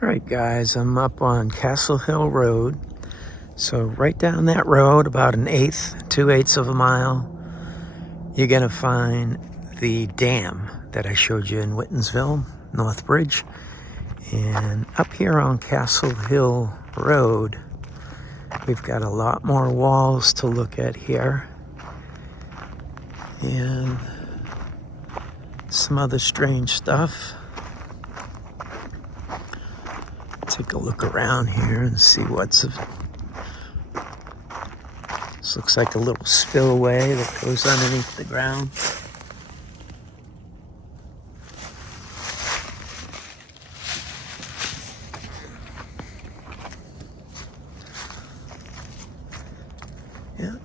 Alright guys, I'm up on Castle Hill Road. So right down that road, about an eighth, 2/8 of a mile, you're gonna find the dam that I showed you in Whitinsville, Northbridge. And up here on Castle Hill Road, we've got a lot more walls to look at here. And some other strange stuff. Take a look around here and see what's... This looks like a little spillway that goes underneath the ground. Yeah.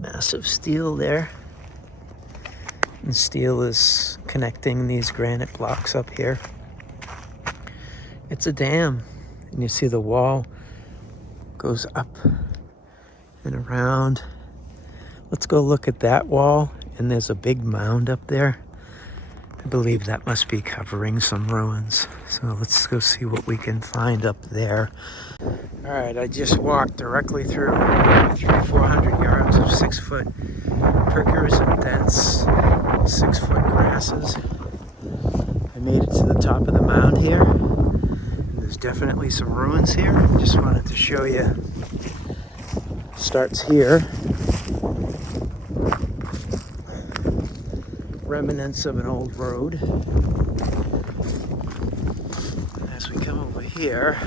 Massive steel there. And steel is connecting these granite blocks up here. It's a dam. And you see the wall goes up and around. Let's go look at that wall. And there's a big mound up there. I believe that must be covering some ruins. So let's go see what we can find up there. All right, I just walked directly through 400 yards of 6-foot prickers and dense 6-foot grasses. I made it to the top of the mound here. There's definitely some ruins here. Just wanted to show you. Starts here. Remnants of an old road. And as we come over here,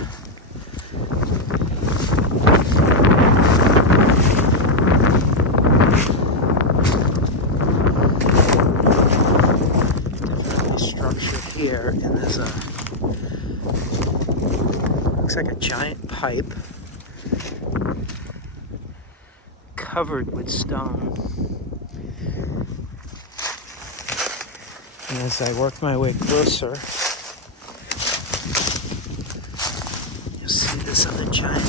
definitely structured here, and there's a, looks like a giant pipe covered with stone. And as I work my way closer, you'll see this other giant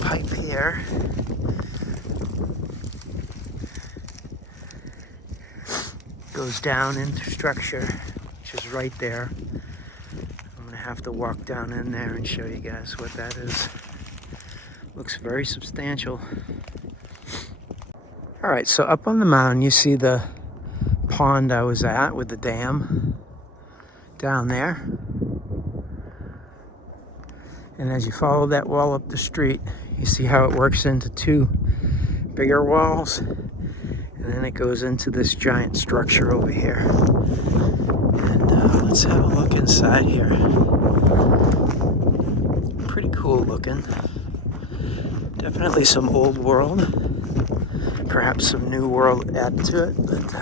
pipe here. Goes down into structure, which is right there. I'm gonna have to walk down in there and show you guys what that is. Looks very substantial. All right, so up on the mound, you see the pond I was at with the dam down there. And as you follow that wall up the street, you see how it works into two bigger walls. And then it goes into this giant structure over here. And let's have a look inside here. Pretty cool looking. Definitely some old world. Perhaps some new world added to it, but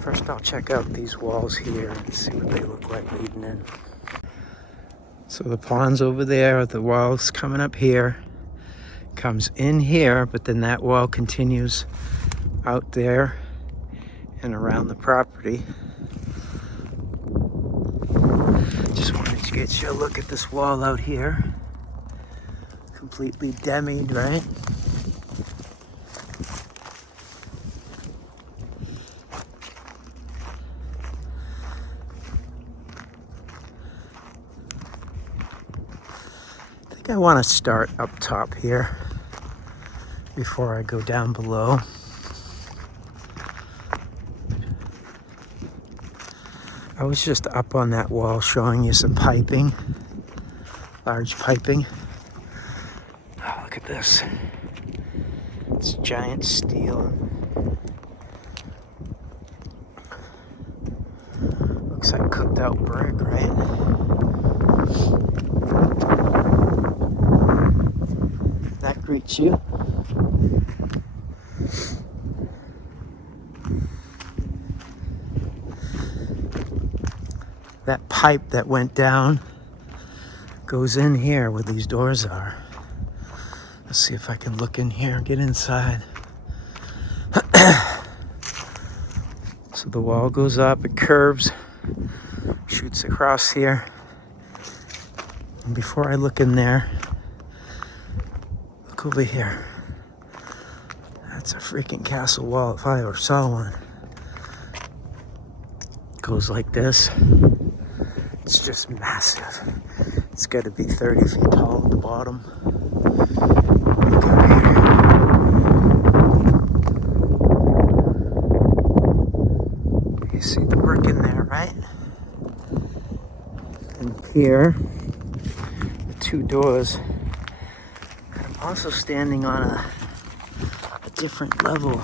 first I'll check out these walls here and see what they look like leading in. So the pond's over there, the wall's coming up here, comes in here, but then that wall continues out there and around the property. Just wanted to get you a look at this wall out here. Completely demied, right? I want to start up top here before I go down below. I was just up on that wall showing you some piping, large piping. Oh, look at this. It's giant steel. Looks like cooked out brick, right? That greets you. That pipe that went down goes in here where these doors are. Let's see if I can look in here, get inside. So the wall goes up, it curves, shoots across here. And before I look in there, look over here. That's a freaking castle wall if I ever saw one. Goes like this. It's just massive. It's got to be 30 feet tall at the bottom. Look out here. You see the brick in there, right? And here, the two doors. I'm also standing on a different level.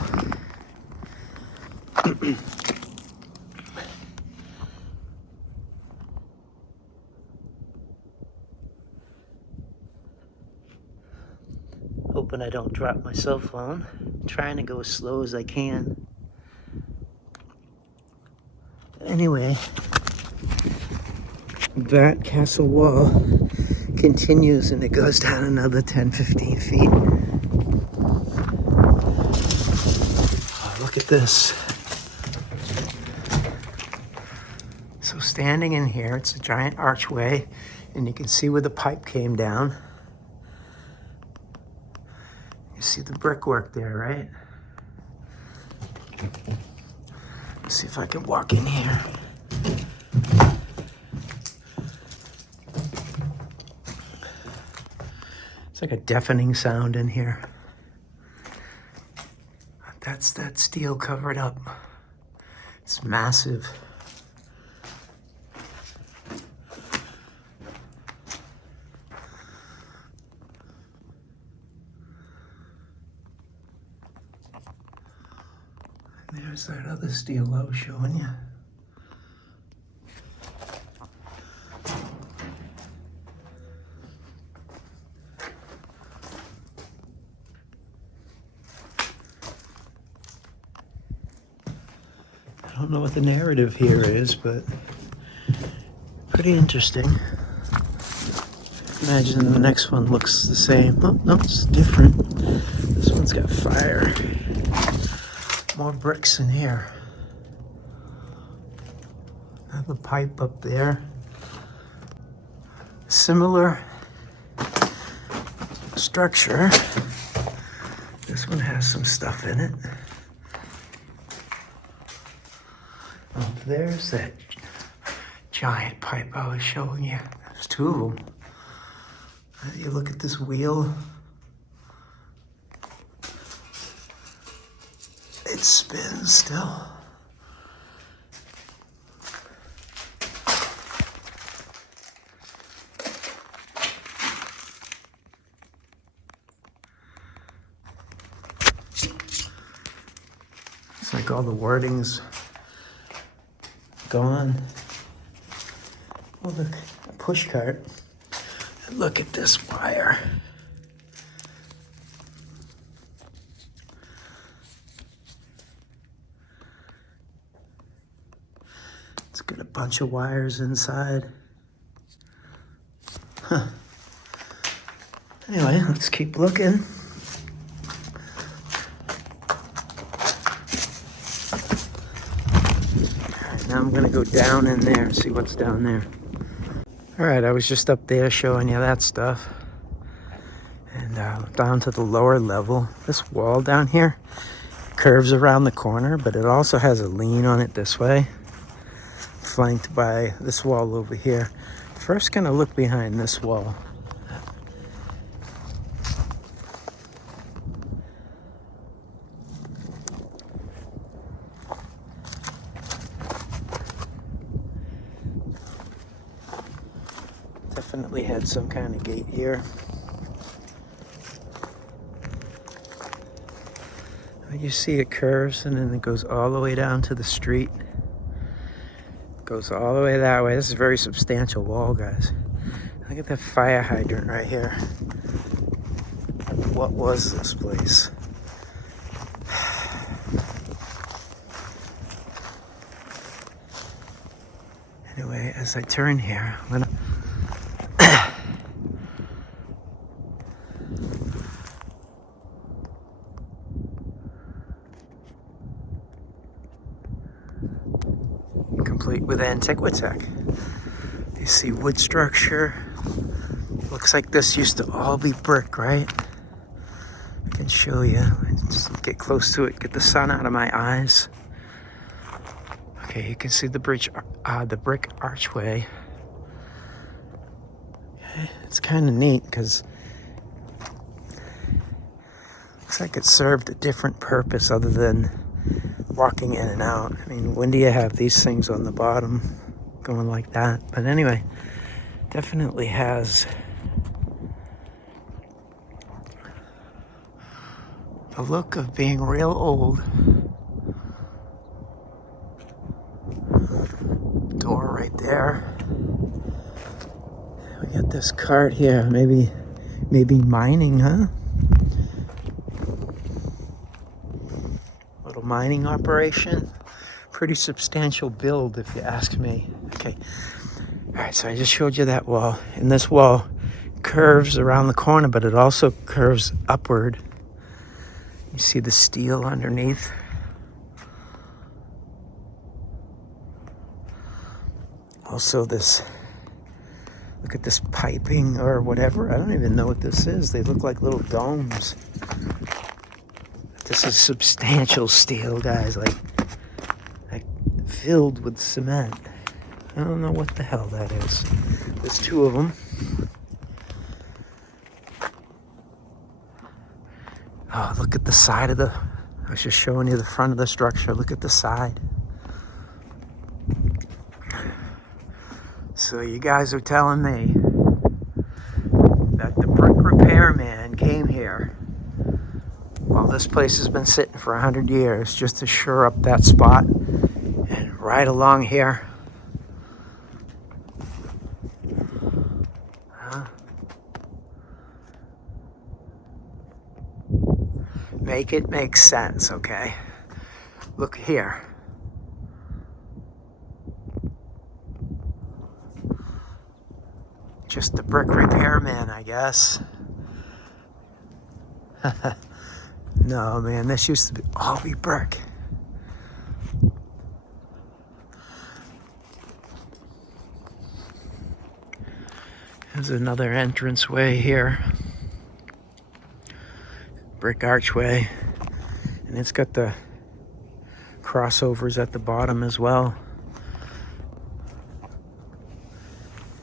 Hoping I don't drop my cell phone. I'm trying to go as slow as I can. Anyway, that castle wall continues and it goes down another 10-15 feet. Oh, look at this. So standing in here, it's a giant archway, and you can see where the pipe came down. You see the brickwork there, right? Let's see if I can walk in here. It's like a deafening sound in here. That's that steel covered up. It's massive. There's that other steel I was showing you. I don't know what the narrative here is, but pretty interesting. Imagine the next one looks the same. Oh, no, it's different. This one's got fire. More bricks in here. Another pipe up there. Similar structure. This one has some stuff in it. Oh, there's that giant pipe I was showing you. There's two of them. You look at this wheel. It spins still. It's like all the wording's gone. Oh, look, a push cart. And look at this wire. It's got a bunch of wires inside. Huh. Anyway, let's keep looking. Alright, now I'm gonna go down in there and see what's down there. Alright, I was just up there showing you that stuff. And down to the lower level. This wall down here curves around the corner, but it also has a lean on it this way. Flanked by this wall over here. First gonna look behind this wall. Definitely had some kind of gate here. You see it curves and then it goes all the way down to the street. Goes all the way that way. This is a very substantial wall, guys. Look at that fire hydrant right here. What was this place? Anyway, as I turn here, I'm gonna complete with Antiquitech. You see wood structure. Looks like this used to all be brick, right? I can show you. Just get close to it, get the sun out of my eyes. Okay, you can see the brick archway. Okay, it's kind of neat because looks like it served a different purpose other than walking in and out. I mean, when do you have these things on the bottom going like that? But anyway, definitely has the look of being real old. Door right there. We got this cart here. Maybe mining, huh? Little mining operation. Pretty substantial build, if you ask me. Okay. All right, so I just showed you that wall. And this wall curves around the corner, but it also curves upward. You see the steel underneath. Also this, look at this piping or whatever. I don't even know what this is. They look like little domes. This is substantial steel, guys, like filled with cement. I don't know what the hell that is. There's two of them. Oh, look at the side of I was just showing you the front of the structure. Look at the side. So you guys are telling me that the brick repairman came here while this place has been sitting for 100 years just to shore up that spot, and right along here. Make it make sense, okay? Look here. Just the brick repairman, I guess. No, man, this used to all be brick. There's another entranceway here. Brick archway. And it's got the crossovers at the bottom as well.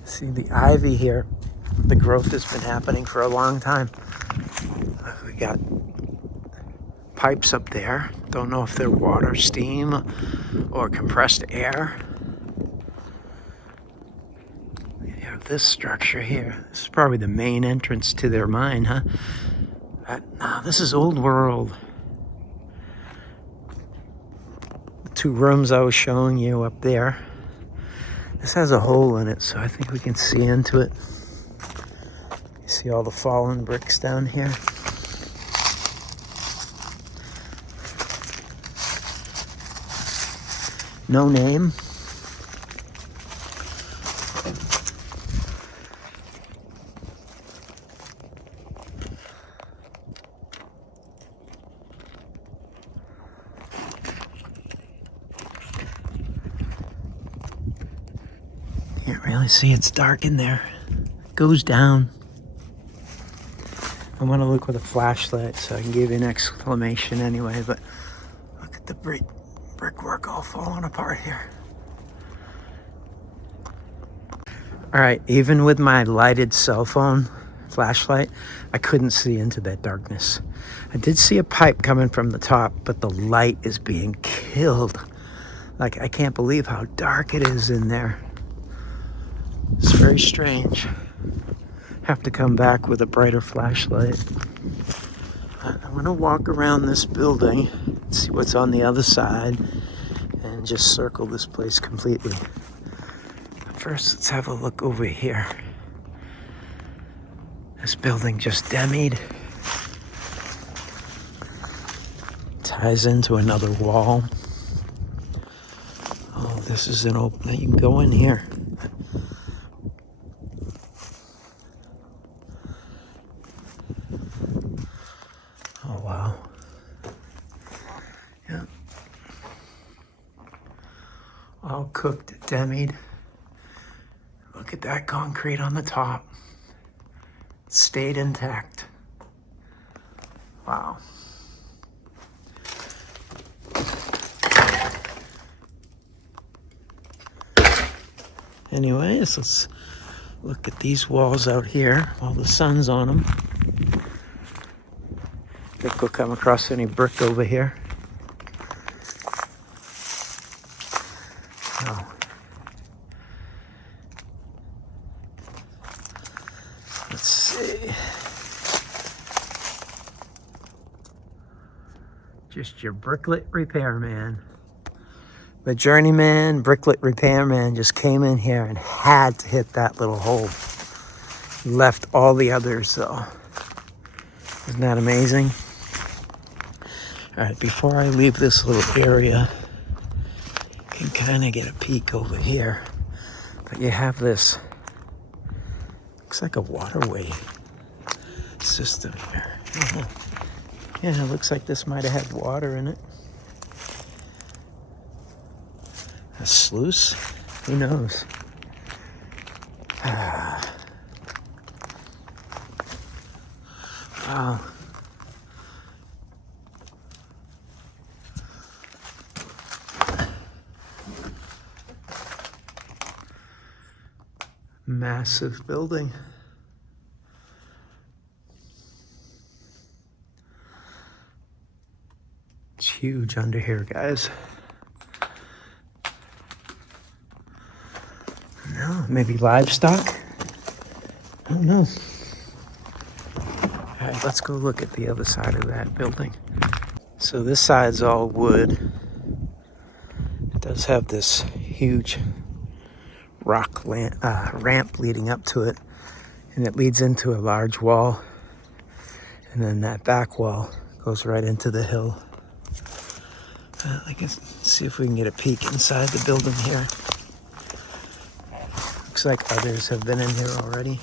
See the ivy here. The growth has been happening for a long time. We got pipes up there. Don't know if they're water, steam, or compressed air. You have this structure here. This is probably the main entrance to their mine, huh? No, this is old world. The two rooms I was showing you up there. This has a hole in it, so I think we can see into it. You see all the fallen bricks down here? No name. Can't really see, it's dark in there. It goes down. I want to look with a flashlight so I can give you an exclamation anyway, but look at the brickwork all falling apart here. All right, even with my lighted cell phone flashlight, I couldn't see into that darkness. I did see a pipe coming from the top, but the light is being killed. Like, I can't believe how dark it is in there. It's very strange. Have to come back with a brighter flashlight. I'm gonna walk around this building, see what's on the other side, and just circle this place completely. First, let's have a look over here. This building just demied. Ties into another wall. Oh, this is an open, you can go in here. Oh, wow. Yeah. All cooked, demied. Look at that concrete on the top. Stayed intact. Wow. Anyways, let's look at these walls out here while the sun's on them. Think we'll come across any brick over here. No. Let's see. Just your bricklet repairman. The journeyman bricklet repairman just came in here and had to hit that little hole. Left all the others though. Isn't that amazing? All right, before I leave this little area, you can kind of get a peek over here. But you have this, looks like a waterway system here. Yeah, it looks like this might have had water in it. A sluice? Who knows? Wow. Massive building. It's huge under here, guys. No, maybe livestock? I don't know. All right, let's go look at the other side of that building. So this side's all wood. It does have this huge rock ramp leading up to it, and it leads into a large wall, and then that back wall goes right into the hill. Let's see if we can get a peek inside the building here. Looks like others have been in here already.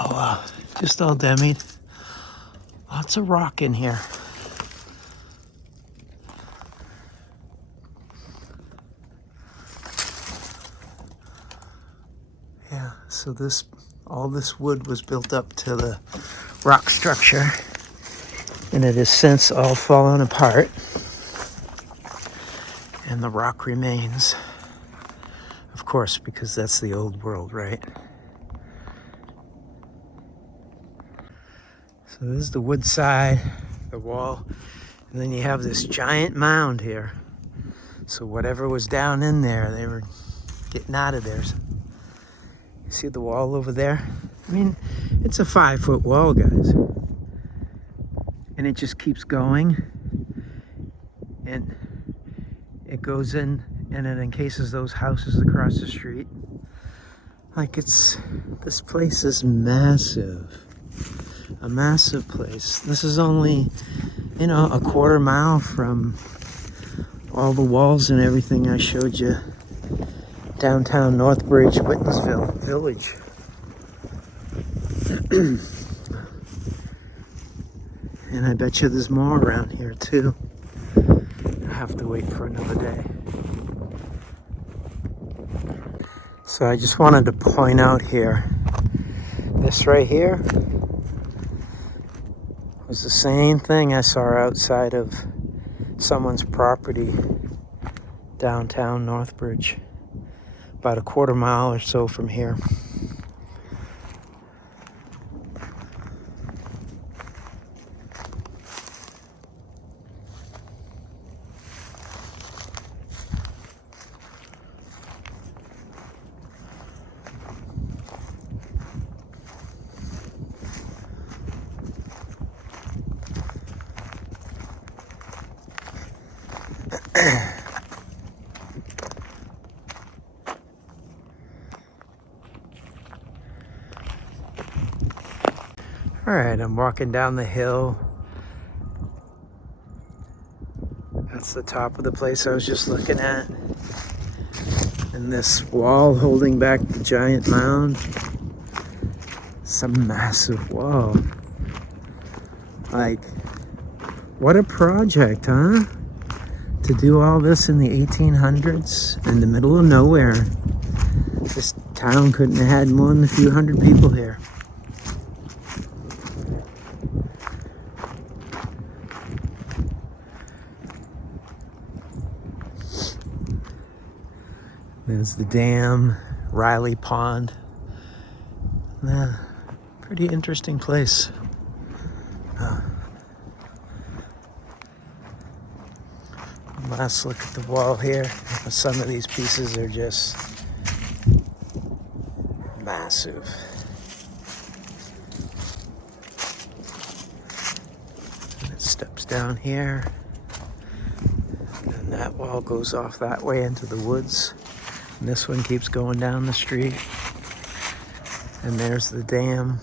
Oh wow, just all demied. Lots of rock in here. Yeah, so all this wood was built up to the rock structure, and it has since all fallen apart, and the rock remains. Of course, because that's the old world, right? So this is the wood side, the wall, and then you have this giant mound here. So whatever was down in there, they were getting out of there. You see the wall over there? I mean, it's a 5-foot wall, guys. And it just keeps going. And it goes in and it encases those houses across the street. Like this place is massive. A massive place. This is only, a quarter mile from all the walls and everything I showed you. Downtown Northbridge, Whitinsville Village. And I bet you there's more around here too. I have to wait for another day. So I just wanted to point out here, this right here was the same thing I saw outside of someone's property downtown Northbridge, about a quarter mile or so from here. All right, I'm walking down the hill. That's the top of the place I was just looking at. And this wall holding back the giant mound. It's a massive wall. Like, what a project, huh? To do all this in the 1800s in the middle of nowhere. This town couldn't have had more than a few hundred people here. There's the dam, Riley Pond. Yeah, pretty interesting place. Last look at the wall here. Some of these pieces are just massive. And it steps down here. And that wall goes off that way into the woods. And this one keeps going down the street. And there's the dam.